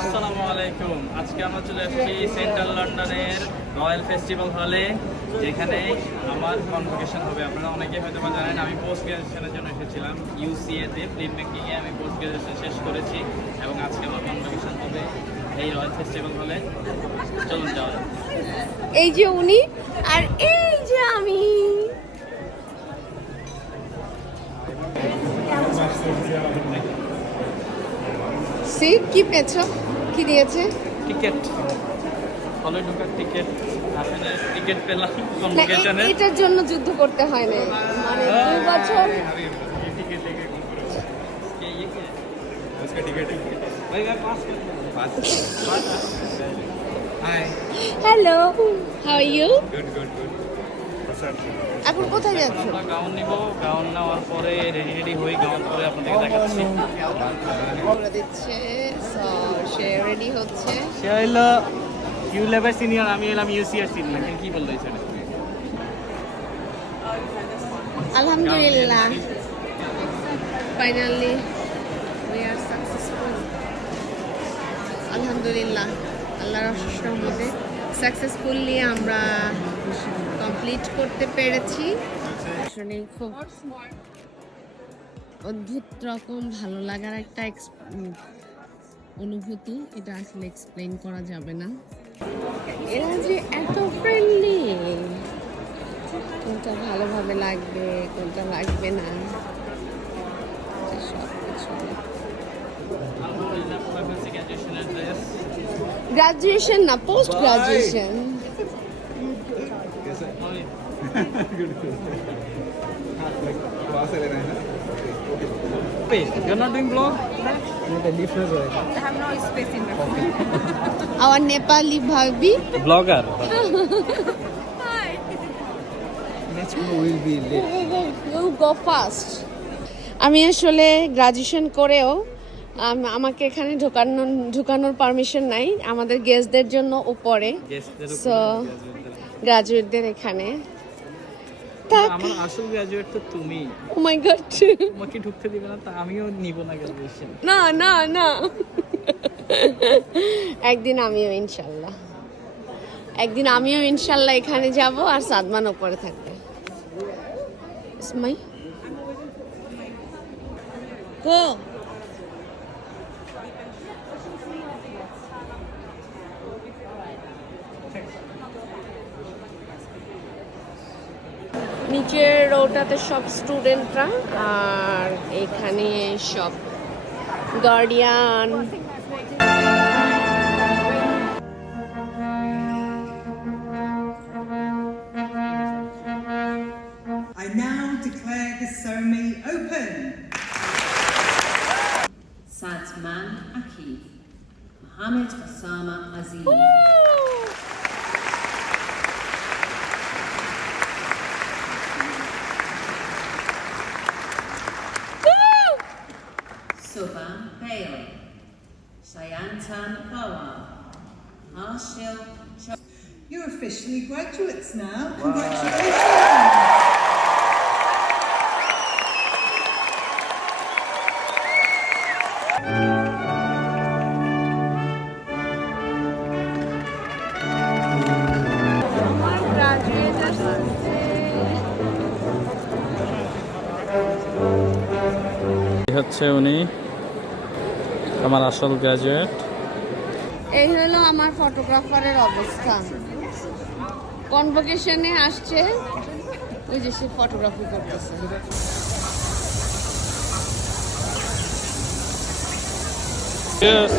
আসসালামু আলাইকুম। আজকে আমরা চলে এসেছি সেন্ট্রাল লন্ডনের রয়্যাল ফেস্টিভ্যাল হলে, যেখানে আমার কনভোকেশন হবে। আপনারা অনেকেই হয়তো বা জানেন, আমি পোস্ট গ্রাজুয়েশনের জন্য এসেছিলাম ইউসিএতে, ফিল্ম মেকিংয়ে আমি পোস্ট গ্রাজুয়েশন শেষ করেছি এবং আজকে আমার কনভোকেশন হবে এই রয়্যাল ফেস্টিভ্যাল হলে। চলুন যাওয়া যাক। এই যে উনি আর এই যে আমি। কি পেয়েছো? কি দিয়েছে? টিকেট, হলে ঢোকার টিকেট। আসলে টিকেট পেলাম কনভোকেশনে। এটার জন্য যুদ্ধ করতে হয় না, মানে 2 বছর। Hello, how are you? এখন কোথায় যাচ্ছ? আমরা গাউন নিব, গাউন নেওয়ার পরে রেডি হয়ে গাউন পরে আপনাদেরকে দেখাচ্ছি। বলে দিচ্ছে, সে রেডি হচ্ছে। সে হইলো ইউ লেভেল সিনিয়র, আমি হলাম ইউসিআর সিনিয়র। কি বললো এই ছেলে? আলহামদুলিল্লাহ, ফাইনালি উই আর সাকসেসফুল। আলহামদুলিল্লাহ, আল্লাহর অশেষ রহমতে সাকসেসফুলি আমরা কমপ্লিট করতে পেরেছি। আসলে খুব অদ্ভুত রকম ভালো লাগার একটা অনুভূতি, এটা আসলে এক্সপ্লেইন করা যাবে না। এরা যে এত ফ্রেন্ডলি, কোনটা ভালোভাবে লাগবে কোনটা লাগবে না, সব কিছু। গ্রাজুয়েশন না, post graduation. You're not doing vlog? I have no space in my phone. Our Nepali bhabi. Vlogger. Hi. Next one will be late. You go fast. আমি আসলে গ্রাজুয়েশন করেও আমাকে এখানে ঢুকানোর পারমিশন নাই। আমাদের গেস্টদের জন্য উপরে, সো গ্রাজুয়েটদের এখানে। আমার আসল গ্রাজুয়েট তো তুমি। ও মাই গড, তোমাকে ঢুকতে দিবে না, তা আমিও নিব না গ্রাজুয়েশন। না না না, একদিন আমিও ইনশাল্লাহ এখানে যাব, আর সাদমান উপরে থাকবে। ইসমাই কো নিচের রোটাতে সব স্টুডেন্টরা, আর এখানে সব guardian. I now declare this ceremony open. Sadman Akif, Mohammed Osama Aziz. Subhan Bale, Sayantan Pawar, Harshil. You're officially graduates now. Congratulations. হচ্ছে উনি আমার আসল গ্রাজুয়েট। এই হলো আমার ফটোগ্রাফারের অবস্থা। কনভোকেশনে আসছে, ওই যে সে ফটোগ্রাফি করতেছে। Yes.